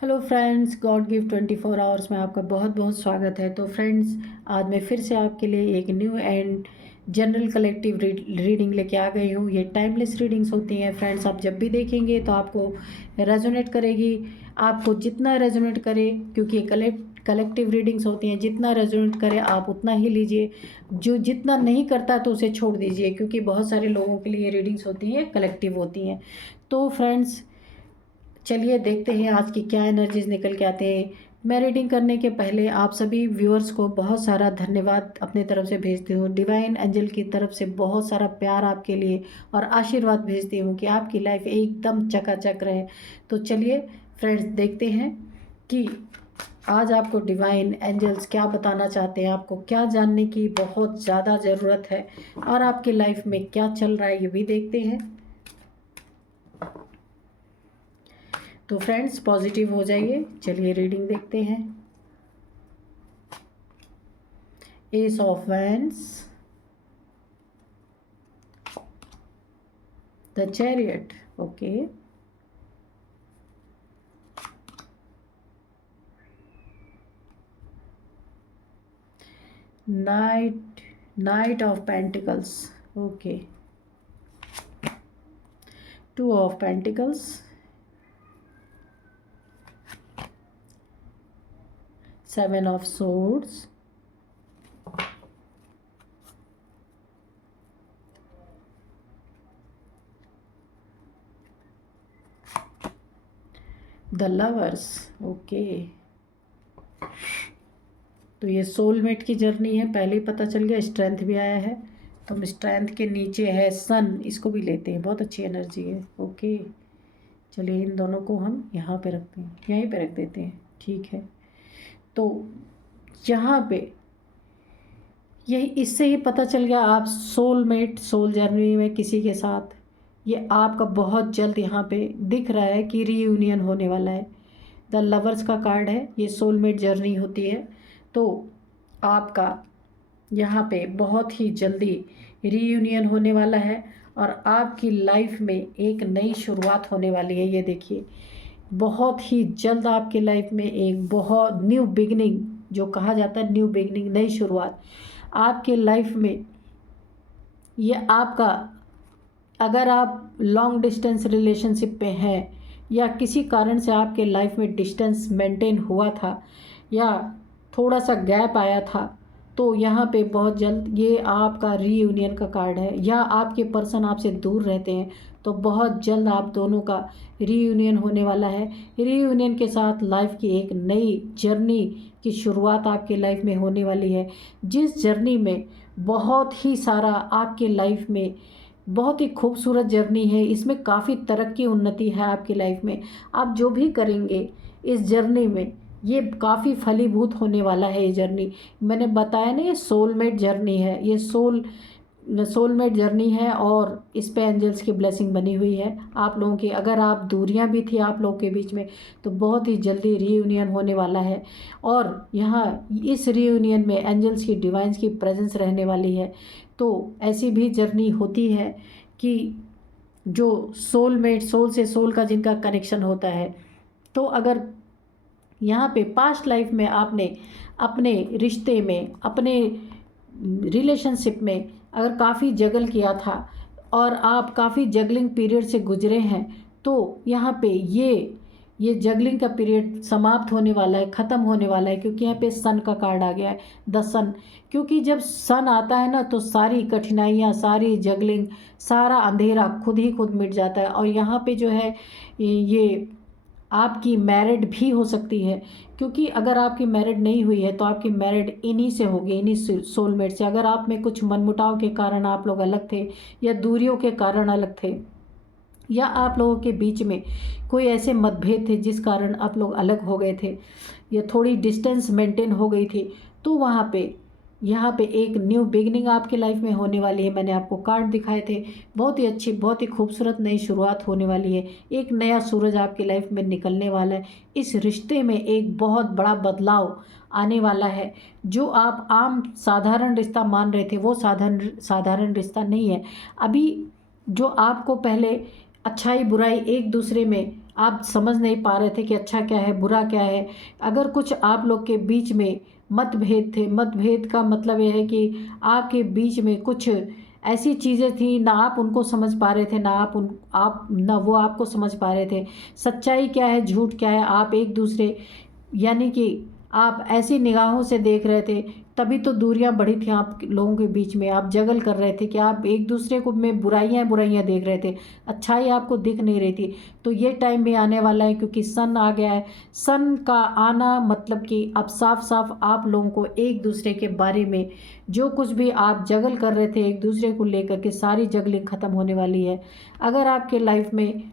Hello friends, God give 24 hours में आपका बहुत बहुत स्वागत है। तो फ्रेंड्स, आज मैं फिर से आपके लिए एक new and general collective reading लेके आ गई हूँ। ये टाइमलेस रीडिंग्स होती हैं फ्रेंड्स। आप जब भी देखेंगे तो आपको रेजोनेट करेगी। आपको जितना रेजोनेट करे, क्योंकि ये कलेक्टिव रीडिंग्स होती हैं, जितना रेजोनेट करे आप उतना ही लीजिए। जो जितना नहीं करता तो उसे छोड़ दीजिए, क्योंकि बहुत सारे लोगों के लिए ये रीडिंग्स होती हैं कलेक्टिव होती हैं। तो फ्रेंड्स, चलिए देखते हैं आज की क्या एनर्जीज निकल के आते हैं। मैं रीडिंग करने के पहले आप सभी व्यूअर्स को बहुत सारा धन्यवाद अपने तरफ से भेजती हूँ। डिवाइन एंजल की तरफ से बहुत सारा प्यार आपके लिए और आशीर्वाद भेजती हूँ कि आपकी लाइफ एकदम चकाचक रहे। तो चलिए फ्रेंड्स, देखते हैं कि आज आपको डिवाइन एंजल्स क्या बताना चाहते हैं, आपको क्या जानने की बहुत ज़्यादा ज़रूरत है और आपकी लाइफ में क्या चल रहा है ये भी देखते हैं। तो फ्रेंड्स, पॉजिटिव हो जाइए। चलिए रीडिंग देखते हैं। S of wands, the chariot, okay, night of pentacles, okay, two of pentacles, seven of swords, the lovers, okay. तो ये सोलमेट की जर्नी है, पहले ही पता चल गया। स्ट्रेंथ भी आया है, तो हम स्ट्रेंथ के नीचे है सन, इसको भी लेते हैं। बहुत अच्छी एनर्जी है, ओके। चलिए इन दोनों को हम यहाँ पे रखते हैं, यहीं पे रख देते हैं, ठीक है। तो यहाँ पे यही, इससे ही पता चल गया आप सोलमेट, सोल जर्नी में किसी के साथ, ये आपका बहुत जल्द यहाँ पे दिख रहा है कि रीयूनियन होने वाला है। द लवर्स का कार्ड है, ये सोलमेट जर्नी होती है। तो आपका यहाँ पे बहुत ही जल्दी रीयूनियन होने वाला है और आपकी लाइफ में एक नई शुरुआत होने वाली है। ये देखिए, बहुत ही जल्द आपकी लाइफ में एक बहुत न्यू बिगनिंग, जो कहा जाता है न्यू बिगनिंग, नई शुरुआत आपके लाइफ में। ये आपका, अगर आप लॉन्ग डिस्टेंस रिलेशनशिप पे हैं या किसी कारण से आपके लाइफ में डिस्टेंस मेंटेन हुआ था या थोड़ा सा गैप आया था, तो यहाँ पे बहुत जल्द ये आपका रीयूनियन का कार्ड है। या आपके पर्सन आपसे दूर रहते हैं तो बहुत जल्द आप दोनों का रीयूनियन होने वाला है। रीयूनियन के साथ लाइफ की एक नई जर्नी की शुरुआत आपके लाइफ में होने वाली है, जिस जर्नी में बहुत ही सारा आपके लाइफ में बहुत ही खूबसूरत जर्नी है। इसमें काफ़ी तरक्की उन्नति है आपकी लाइफ में। आप जो भी करेंगे इस जर्नी में, ये काफ़ी फलीभूत होने वाला है। ये जर्नी मैंने बताया ना, ये सोलमेट जर्नी है, ये सोलमेट जर्नी है और इस पे एंजल्स की ब्लेसिंग बनी हुई है आप लोगों की। अगर आप दूरियां भी थी आप लोगों के बीच में, तो बहुत ही जल्दी रीयूनियन होने वाला है। और यहाँ इस रीयूनियन में एंजल्स की, डिवाइंस की प्रेजेंस रहने वाली है। तो ऐसी भी जर्नी होती है कि जो सोलमेट, सोल से सोल का जिनका कनेक्शन होता है, तो अगर यहाँ पे पास्ट लाइफ में आपने अपने रिश्ते में, अपने रिलेशनशिप में अगर काफ़ी जगल किया था और आप काफ़ी जगलिंग पीरियड से गुजरे हैं, तो यहाँ पे ये जगलिंग का पीरियड समाप्त होने वाला है, ख़त्म होने वाला है। क्योंकि यहाँ पे सन का कार्ड आ गया है, द सन। क्योंकि जब सन आता है ना, तो सारी कठिनाइयाँ, सारी जगलिंग, सारा अंधेरा खुद ही खुद मिट जाता है। और यहाँ पे जो है ये आपकी मैरिड भी हो सकती है। क्योंकि अगर आपकी मैरिड नहीं हुई है तो आपकी मैरिड इन्हीं से होगी, इन्हीं सोलमेट से। अगर आप में कुछ मनमुटाव के कारण आप लोग अलग थे, या दूरियों के कारण अलग थे, या आप लोगों के बीच में कोई ऐसे मतभेद थे जिस कारण आप लोग अलग हो गए थे, या थोड़ी डिस्टेंस मेंटेन हो गई थी, तो वहाँ पे यहाँ पे एक न्यू बिगनिंग आपकी लाइफ में होने वाली है। मैंने आपको कार्ड दिखाए थे, बहुत ही अच्छी, बहुत ही खूबसूरत नई शुरुआत होने वाली है। एक नया सूरज आपकी लाइफ में निकलने वाला है। इस रिश्ते में एक बहुत बड़ा बदलाव आने वाला है। जो आप आम साधारण रिश्ता मान रहे थे, वो साधारण रिश्ता नहीं है। अभी जो आपको पहले अच्छाई बुराई एक दूसरे में आप समझ नहीं पा रहे थे कि अच्छा क्या है बुरा क्या है। अगर कुछ आप लोग के बीच में मतभेद थे, मतभेद का मतलब यह है कि आपके बीच में कुछ ऐसी चीज़ें थी, ना आप उनको समझ पा रहे थे, ना वो आपको समझ पा रहे थे। सच्चाई क्या है, झूठ क्या है, आप एक दूसरे यानी कि आप ऐसी निगाहों से देख रहे थे, तभी तो दूरियां बढ़ी थी आप लोगों के बीच में। आप जगल कर रहे थे कि आप एक दूसरे को में बुराइयां देख रहे थे, अच्छाई आपको दिख नहीं रही थी। तो ये टाइम भी आने वाला है, क्योंकि सन आ गया है। सन का आना मतलब कि अब साफ साफ आप लोगों को एक दूसरे के बारे में जो कुछ भी आप जगल कर रहे थे एक दूसरे को लेकर के, सारी जगलिंग ख़त्म होने वाली है। अगर आपके लाइफ में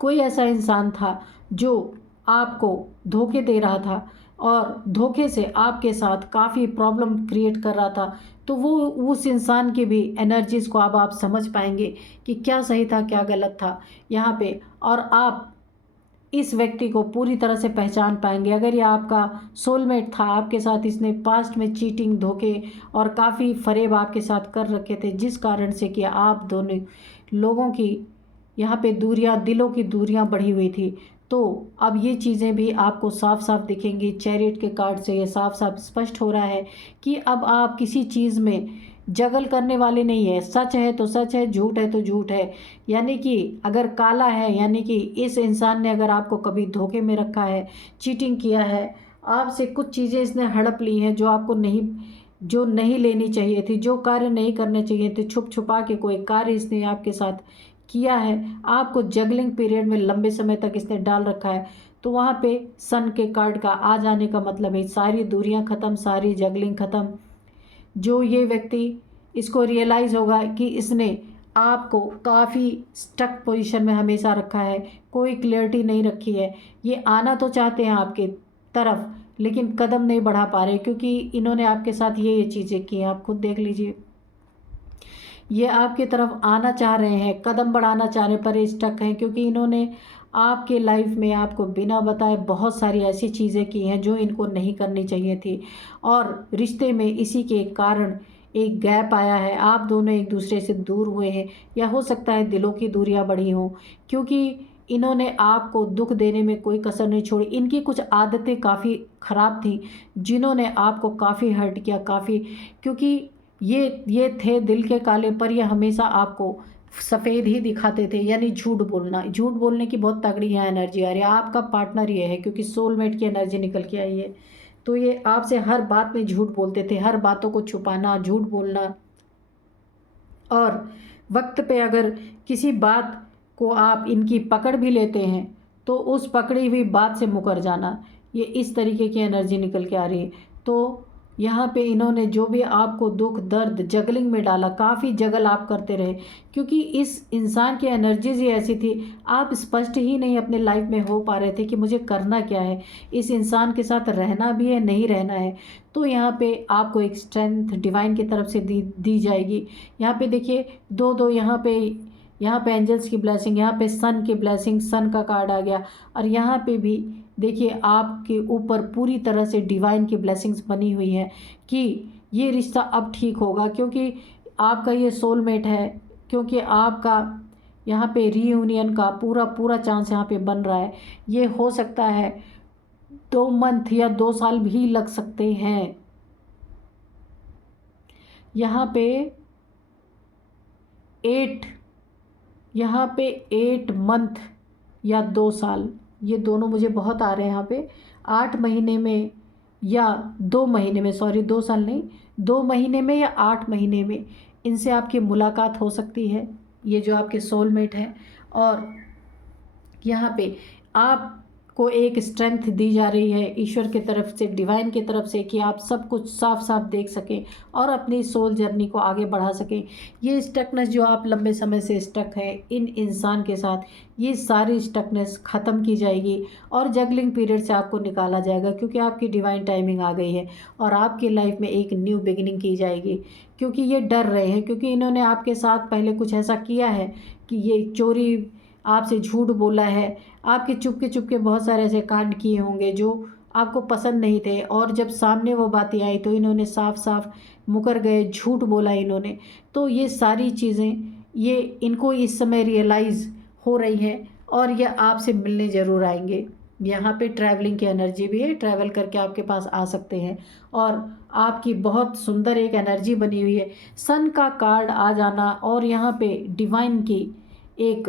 कोई ऐसा इंसान था जो आपको धोखे दे रहा था और धोखे से आपके साथ काफ़ी प्रॉब्लम क्रिएट कर रहा था, तो वो उस इंसान की भी एनर्जीज़ को अब आप समझ पाएंगे कि क्या सही था क्या गलत था यहाँ पे, और आप इस व्यक्ति को पूरी तरह से पहचान पाएंगे। अगर ये आपका सोलमेट था, आपके साथ इसने पास्ट में चीटिंग, धोखे और काफ़ी फरेब आपके साथ कर रखे थे, जिस कारण से कि आप दोनों लोगों की यहाँ पे दूरियां, दिलों की दूरियां बढ़ी हुई थी, तो अब ये चीज़ें भी आपको साफ साफ दिखेंगी। चैरियट के कार्ड से ये साफ साफ स्पष्ट हो रहा है कि अब आप किसी चीज़ में जगल करने वाले नहीं है। सच है तो सच है, झूठ है तो झूठ है। यानी कि अगर काला है, यानी कि इस इंसान ने अगर आपको कभी धोखे में रखा है, चीटिंग किया है, आपसे कुछ चीज़ें इसने हड़प ली हैं जो नहीं लेनी चाहिए थी, जो कार्य नहीं करने चाहिए थे, छुप छुपा के कोई कार्य इसने आपके साथ किया है, आपको जगलिंग पीरियड में लंबे समय तक इसने डाल रखा है। तो वहाँ पे सन के कार्ड का आ जाने का मतलब है सारी दूरियां ख़त्म, सारी जगलिंग ख़त्म। जो ये व्यक्ति इसको रियलाइज़ होगा कि इसने आपको काफ़ी स्टक पोजीशन में हमेशा रखा है, कोई क्लियरिटी नहीं रखी है। ये आना तो चाहते हैं आपके तरफ, लेकिन कदम नहीं बढ़ा पा रहे, क्योंकि इन्होंने आपके साथ ये चीज़ें की हैं। आप खुद देख लीजिए, ये आपकी तरफ आना चाह रहे हैं, कदम बढ़ाना चाह रहे हैं, पर स्टक हैं, क्योंकि इन्होंने आपके लाइफ में आपको बिना बताए बहुत सारी ऐसी चीज़ें की हैं जो इनको नहीं करनी चाहिए थी, और रिश्ते में इसी के कारण एक गैप आया है। आप दोनों एक दूसरे से दूर हुए हैं, या हो सकता है दिलों की दूरियां बढ़ी हों, क्योंकि इन्होंने आपको दुख देने में कोई कसर नहीं छोड़ी। इनकी कुछ आदतें काफ़ी ख़राब थी जिन्होंने आपको काफ़ी हर्ट किया, काफ़ी, क्योंकि ये थे दिल के काले, पर ये हमेशा आपको सफ़ेद ही दिखाते थे। यानी झूठ बोलना, झूठ बोलने की बहुत तगड़ी यहाँ एनर्जी आ रही है। आपका पार्टनर ये है, क्योंकि सोलमेट की एनर्जी निकल के आई है। तो ये आपसे हर बात में झूठ बोलते थे, हर बातों को छुपाना, झूठ बोलना, और वक्त पे अगर किसी बात को आप इनकी पकड़ भी लेते हैं तो उस पकड़ी हुई बात से मुकर जाना, ये इस तरीके की एनर्जी निकल के आ रही है। तो यहाँ पे इन्होंने जो भी आपको दुख दर्द जगलिंग में डाला, काफ़ी जगल आप करते रहे, क्योंकि इस इंसान की एनर्जीज ही ऐसी थी, आप स्पष्ट ही नहीं अपने लाइफ में हो पा रहे थे कि मुझे करना क्या है, इस इंसान के साथ रहना भी है नहीं रहना है। तो यहाँ पे आपको एक स्ट्रेंथ डिवाइन की तरफ से दी जाएगी। यहाँ पे देखिए दो दो, यहाँ पे एंजल्स की ब्लेसिंग, यहाँ पे सन की ब्लेसिंग, सन का कार्ड आ गया, और यहाँ पे भी देखिए आपके ऊपर पूरी तरह से डिवाइन की ब्लेसिंग्स बनी हुई है कि ये रिश्ता अब ठीक होगा, क्योंकि आपका ये सोलमेट है, क्योंकि आपका यहाँ पे रीयूनियन का पूरा पूरा चांस यहाँ पे बन रहा है। ये हो सकता है 2 मंथ या 2 साल भी लग सकते हैं। यहाँ पे 8 मंथ या 2 साल, ये दोनों मुझे बहुत आ रहे हैं यहाँ पे। 8 महीने में या 2 महीने में, सॉरी 2 साल नहीं, 2 महीने में या 8 महीने में इनसे आपकी मुलाकात हो सकती है, ये जो आपके सोलमेट हैं। और यहाँ पे आपको एक स्ट्रेंथ दी जा रही है ईश्वर की तरफ से, डिवाइन की तरफ से, कि आप सब कुछ साफ साफ देख सकें और अपनी सोल जर्नी को आगे बढ़ा सकें। ये स्टकनेस जो आप लंबे समय से स्टक है इन इंसान के साथ, ये सारी स्टकनेस ख़त्म की जाएगी और जगलिंग पीरियड से आपको निकाला जाएगा, क्योंकि आपकी डिवाइन टाइमिंग आ गई है और आपकी लाइफ में एक न्यू बिगिनिंग की जाएगी। क्योंकि ये डर रहे हैं, क्योंकि इन्होंने आपके साथ पहले कुछ ऐसा किया है कि ये चोरी, आपसे झूठ बोला है, आपके चुपके बहुत सारे ऐसे कांड किए होंगे जो आपको पसंद नहीं थे, और जब सामने वो बातें आई तो इन्होंने साफ साफ मुकर गए, झूठ बोला इन्होंने। तो ये सारी चीज़ें ये इनको इस समय रियलाइज़ हो रही हैं और यह आपसे मिलने ज़रूर आएंगे। यहाँ पे ट्रैवलिंग की एनर्जी भी है, ट्रैवल करके आपके पास आ सकते हैं और आपकी बहुत सुंदर एक एनर्जी बनी हुई है। सन का कार्ड आ जाना और यहाँ पे डिवाइन की एक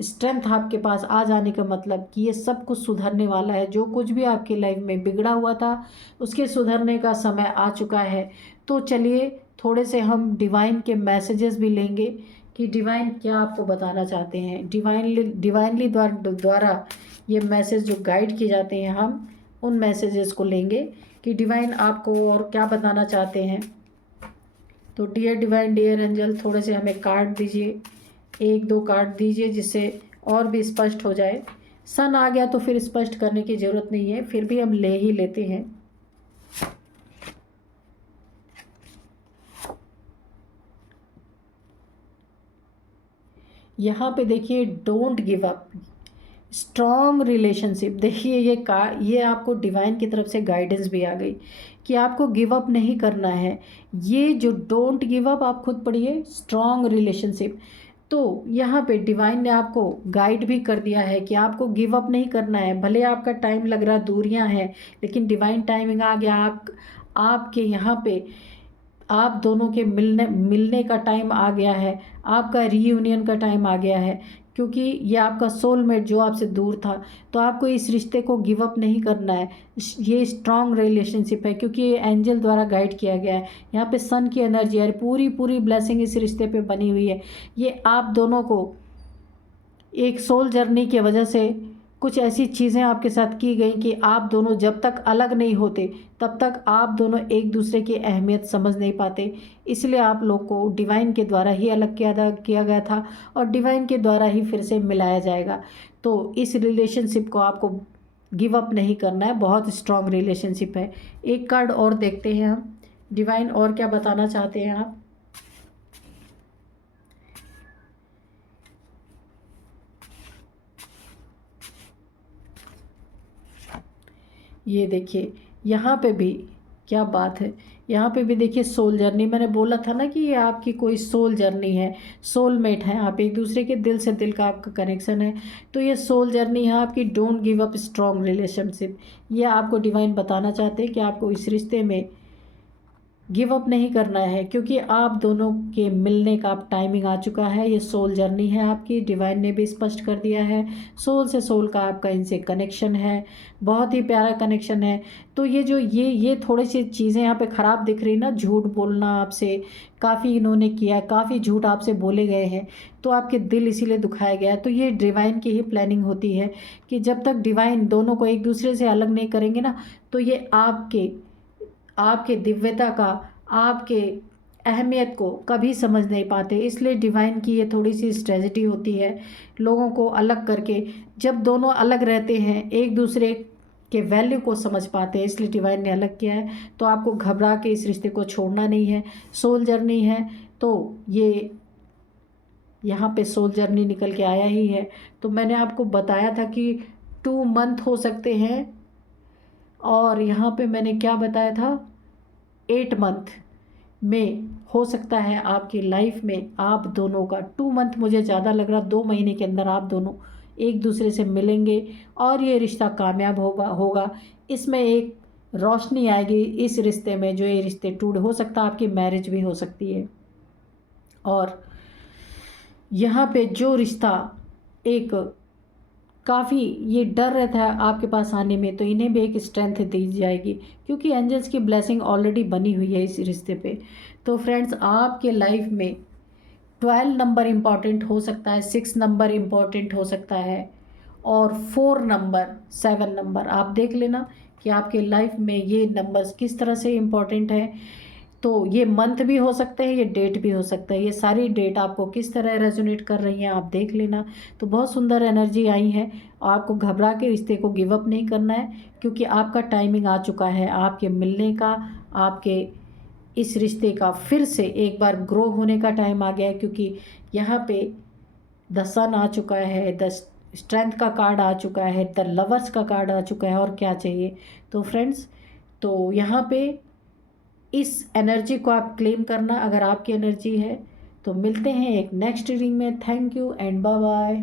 स्ट्रेंथ आपके पास आ जाने का मतलब कि ये सब कुछ सुधरने वाला है। जो कुछ भी आपकी लाइफ में बिगड़ा हुआ था उसके सुधरने का समय आ चुका है। तो चलिए थोड़े से हम डिवाइन के मैसेजेस भी लेंगे कि डिवाइन क्या आपको बताना चाहते हैं। डिवाइनली द्वारा ये मैसेज जो गाइड किए जाते हैं, हम उन मैसेजेस को लेंगे कि डिवाइन आपको और क्या बताना चाहते हैं। तो डियर डिवाइन, डियर एंजल, थोड़े से हमें कार्ड दीजिए, 1-2 कार्ड दीजिए जिससे और भी स्पष्ट हो जाए। सन आ गया तो फिर स्पष्ट करने की ज़रूरत नहीं है, फिर भी हम ले ही लेते हैं। यहाँ पे देखिए don't give up, strong relationship. देखिए ये आपको डिवाइन की तरफ से गाइडेंस भी आ गई कि आपको गिव अप नहीं करना है। ये जो डोंट गिव अप आप खुद पढ़िए, स्ट्रॉन्ग रिलेशनशिप। तो यहाँ पे डिवाइन ने आपको गाइड भी कर दिया है कि आपको गिव अप नहीं करना है। भले आपका टाइम लग रहा, दूरियां हैं, लेकिन डिवाइन टाइमिंग आ गया। आपके यहाँ पे आप दोनों के मिलने मिलने का टाइम आ गया है, आपका रीयूनियन का टाइम आ गया है। क्योंकि ये आपका सोलमेट जो आपसे दूर था, तो आपको इस रिश्ते को गिव अप नहीं करना है। ये स्ट्रॉन्ग रिलेशनशिप है क्योंकि ये एंजल द्वारा गाइड किया गया है। यहाँ पे सन की एनर्जी है, पूरी पूरी ब्लेसिंग इस रिश्ते पे बनी हुई है। ये आप दोनों को एक सोल जर्नी की वजह से कुछ ऐसी चीज़ें आपके साथ की गई कि आप दोनों जब तक अलग नहीं होते तब तक आप दोनों एक दूसरे की अहमियत समझ नहीं पाते। इसलिए आप लोग को डिवाइन के द्वारा ही अलग किया गया था और डिवाइन के द्वारा ही फिर से मिलाया जाएगा। तो इस रिलेशनशिप को आपको गिव अप नहीं करना है, बहुत स्ट्रॉन्ग रिलेशनशिप है। एक कार्ड और देखते हैं हम, डिवाइन और क्या बताना चाहते हैं आप। ये देखिए यहाँ पे भी क्या बात है। यहाँ पे भी देखिए सोल जर्नी, मैंने बोला था ना कि ये आपकी कोई सोल जर्नी है, सोलमेट है, आप एक दूसरे के दिल से दिल का आपका कनेक्शन है। तो ये सोल जर्नी है आपकी, don't give up strong relationship. ये आपको डिवाइन बताना चाहते हैं कि आपको इस रिश्ते में गिव अप नहीं करना है क्योंकि आप दोनों के मिलने का अब टाइमिंग आ चुका है। ये सोल जर्नी है आपकी, डिवाइन ने भी स्पष्ट कर दिया है। सोल से सोल का आपका इनसे कनेक्शन है, बहुत ही प्यारा कनेक्शन है। तो ये जो ये थोड़ी सी चीज़ें यहाँ पे ख़राब दिख रही ना, झूठ बोलना आपसे काफ़ी इन्होंने किया, काफ़ी झूठ आपसे बोले गए हैं, तो आपके दिल इसीलिए दुखाया गया है। तो ये डिवाइन की ही प्लानिंग होती है कि जब तक डिवाइन दोनों को एक दूसरे से अलग नहीं करेंगे ना, तो ये आपके दिव्यता का, आपके अहमियत को कभी समझ नहीं पाते। इसलिए डिवाइन की ये थोड़ी सी स्ट्रेटजी होती है, लोगों को अलग करके। जब दोनों अलग रहते हैं एक दूसरे के वैल्यू को समझ पाते हैं, इसलिए डिवाइन ने अलग किया है। तो आपको घबरा के इस रिश्ते को छोड़ना नहीं है। सोल जर्नी है तो ये यहाँ पे सोल जर्नी निकल के आया ही है। तो मैंने आपको बताया था कि 2 मंथ हो सकते हैं, और यहाँ पे मैंने क्या बताया था, 8 मंथ में हो सकता है आपकी लाइफ में आप दोनों का। 2 मंथ मुझे ज़्यादा लग रहा, 2 महीने के अंदर आप दोनों एक दूसरे से मिलेंगे और ये रिश्ता कामयाब होगा। इसमें एक रोशनी आएगी इस रिश्ते में, जो ये रिश्ते टूट, हो सकता है आपकी मैरिज भी हो सकती है। और यहाँ पे जो रिश्ता एक काफ़ी ये डर रहता है आपके पास आने में, तो इन्हें भी एक स्ट्रेंथ दी जाएगी क्योंकि एंजल्स की ब्लेसिंग ऑलरेडी बनी हुई है इस रिश्ते पे। तो फ्रेंड्स, आपके लाइफ में 12 नंबर इम्पॉर्टेंट हो सकता है, 6 नंबर इम्पॉर्टेंट हो सकता है, और 4 नंबर, 7 नंबर। आप देख लेना कि आपके लाइफ में ये नंबर्स किस तरह से इम्पॉर्टेंट है। तो ये मंथ भी हो सकते हैं, ये डेट भी हो सकता है। ये सारी डेट आपको किस तरह रेजोनेट कर रही हैं आप देख लेना। तो बहुत सुंदर एनर्जी आई है। आपको घबरा के रिश्ते को गिव अप नहीं करना है क्योंकि आपका टाइमिंग आ चुका है आपके मिलने का, आपके इस रिश्ते का फिर से एक बार ग्रो होने का टाइम आ गया है। क्योंकि यहाँ पे द सन आ चुका है, द स्ट्रेंथ का कार्ड आ चुका है, द लवर्स का कार्ड आ चुका है, और क्या चाहिए। तो फ्रेंड्स, तो यहाँ पे इस एनर्जी को आप क्लेम करना अगर आपकी एनर्जी है। तो मिलते हैं एक नेक्स्ट रीडिंग में। Thank you and bye bye.